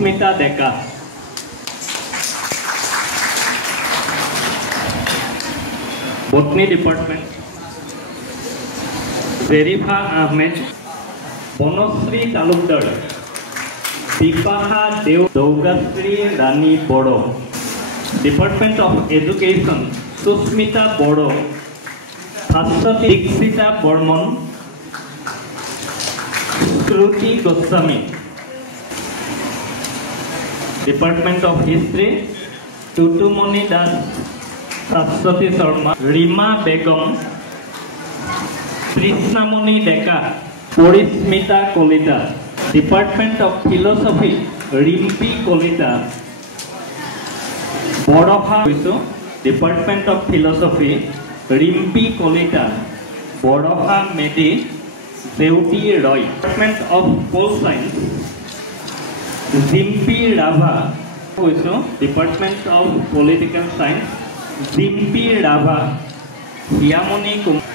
Sushmita Deka, botany department Jerifa Ahmed, Banashree Talukdar, Bipasha Daugashree Rani Boro, department of education Susmita Boro, Bhaswati Dikshita Barman, Shruti Goswami, department of history Tutumoni Das, Saswati Sarma, Rima Begum, Krishnamoni Deka, Parismita Kalita, department of philosophy Rimpi Kalita, Borha department of philosophy Rimpi Kalita, Borha Medi Deuti Roy, department of pol science Jimpi Rabha, department of political science Jimpi Rabha, Hiyamoni Kumar,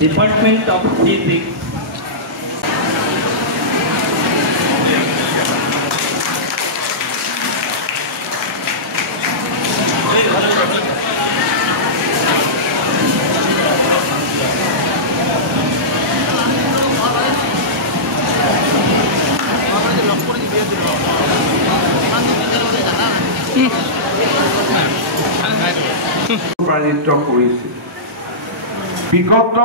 department of physics প্ৰেৰিত কৰিছিল। বিগত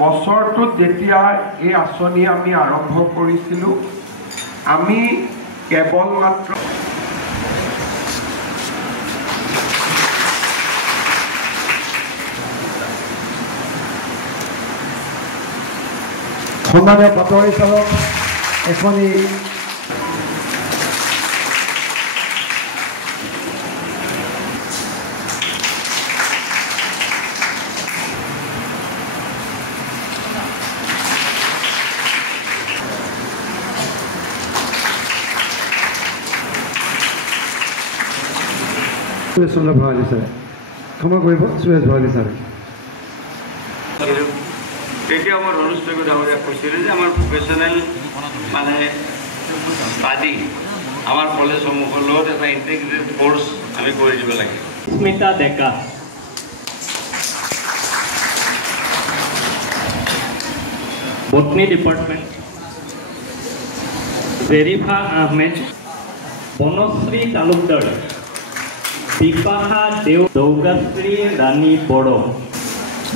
বছৰটোত যেতিয়া এই আঁচনি আমি আৰম্ভ কৰিছিলোঁ, আমি কেৱল মাত্ৰ সন্মানীয় বাতৰি চালক এখনি সুৰেশ ভৰালী ছাৰে ক্ষমা কৰিব, সুৰেশ ভৰালী ছাৰে। তেতিয়া আমাৰ অনুষ্ঠিত ডাঙৰীয়া কৈছিলে যে আমাৰ প্ৰফেশ্যনেল মানে ষ্টাডি আমাৰ কলেজসমূহৰ লগত এটা ইণ্টিগ্ৰেটেড কোৰ্চ আমি কৰি দিব লাগে। Susmita Deka, botany department Jerifa Ahmed, Banashree Talukdar, Bipasha Daugashree Rani Boro,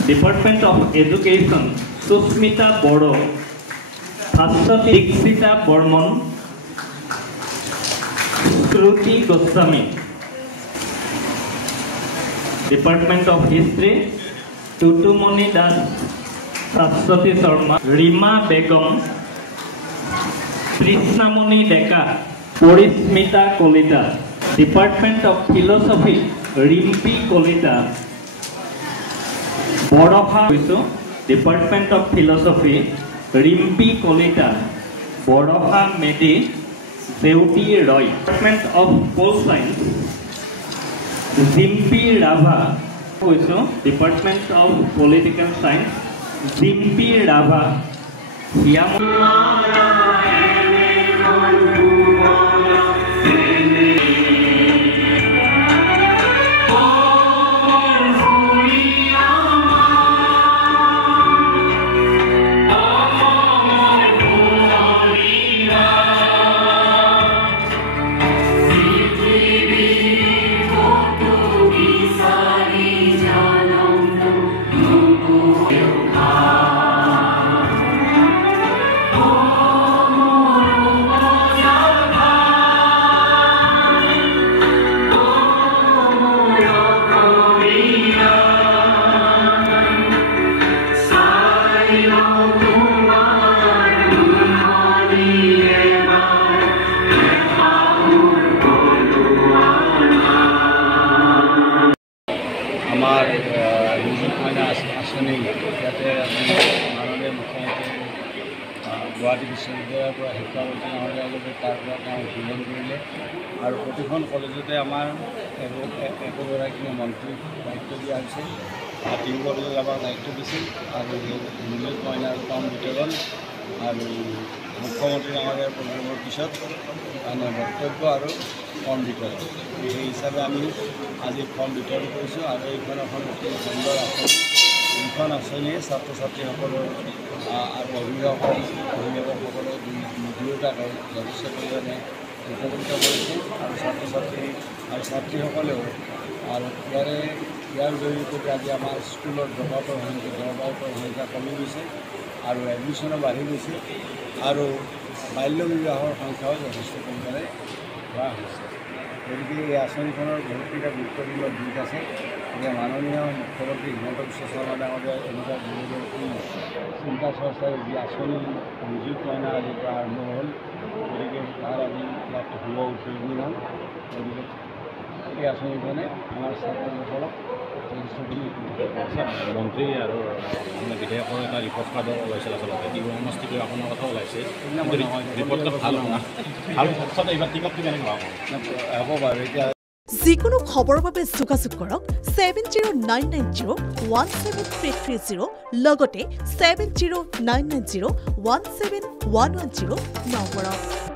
department of education Susmita Boro, Bhaswati Dikshita Barman, Shruti Goswami, department of history Tutumoni Das, Saswati Sarma, Rima Begum, Krishnamoni Deka, Parismita Kalita, department of philosophy Rimpi Kalita, Borha department of philosophy Rimpi Kalita, Borha Medi Deuti Roy, department of pol science Jimpi Rabha, department of political science Jimpi Rabha, Hiyamoni আমাৰ নিযুত মইনা আঁচনি ইয়াতে মাননীয় মুখ্যমন্ত্ৰী গুৱাহাটী বিশ্ববিদ্যালয়ৰ পৰা শিক্ষামন্ত্ৰী ডাঙৰীয়ালৈকে তাৰ পৰা তেওঁ উদ্বোধন কৰিলে আৰু প্ৰতিখন কলেজতে আমাৰ একোগৰাকী মন্ত্ৰীক দায়িত্ব দিয়া হৈছে। তিন কলেজত আমাক দায়িত্ব দিছিল আৰু নিযুত মইনাৰ ফৰ্ম বিতৰণ আৰু মুখ্যমন্ত্ৰী ডাঙৰীয়াৰ প্ৰগ্ৰেমৰ পিছত মানে বক্তব্য আৰু ফৰ্ম বিতৰণ সেই হিচাপে আমি আজি ফৰ্ম বিতৰণ কৰিছোঁ আৰু এইখন এখন অতি সুন্দৰ আঁচনি এইখন আঁচনিয়ে ছাত্ৰ ছাত্ৰীসকলৰ আৰু অভিভাৱকসকলৰ দুয়োটাকে যথেষ্ট পৰিমাণে উপকৃত কৰিছে আৰু ছাত্ৰ ছাত্ৰী আৰু ছাত্ৰীসকলেও আৰু ইয়াৰ জৰিয়তে আজি আমাৰ স্কুলৰ ড্ৰপআউটৰ সংখ্যা কমি গৈছে আৰু এডমিশ্যনো বাঢ়ি গৈছে আৰু বাল্য বিবাহৰ সংখ্যাও যথেষ্ট পৰিমাণে হোৱা হৈছে গতিকে এই আঁচনিখনৰ বহুতকেইটা গুৰুত্বপূৰ্ণ দিশ আছে যে মাননীয় মুখ্যমন্ত্ৰী হিমন্ত বিশ্ব শৰ্মা ডাঙৰীয়াই এনেকুৱা দূৰদৰ্শী চিন্তা চৰ্চাৰে যি আঁচনি নিযুত মইনা আজিৰ পৰা আৰম্ভ হ'ল গতিকে তাৰ আজি ইয়াত শুভ উদ্বোধনী হ'ল গতিকে এই আঁচনিখনে আমাৰ ছাত্ৰসকলক মন্ত্ৰী আৰু বিধায়কৰ এটা ৰিপৰ্ট কাৰ্ডৰ ওলাইছিল আচলতে কি সমষ্টিটো আপোনাৰ কথা ওলাইছে ৰিপৰ্টটো ভাল ভাল এইবাৰ টিকটটো কেনেকৈ হ'ব বাৰু এতিয়া যিকোনো খবৰৰ বাবে যোগাযোগ কৰক 7099017330 লগতে 7099017110 নম্বৰত।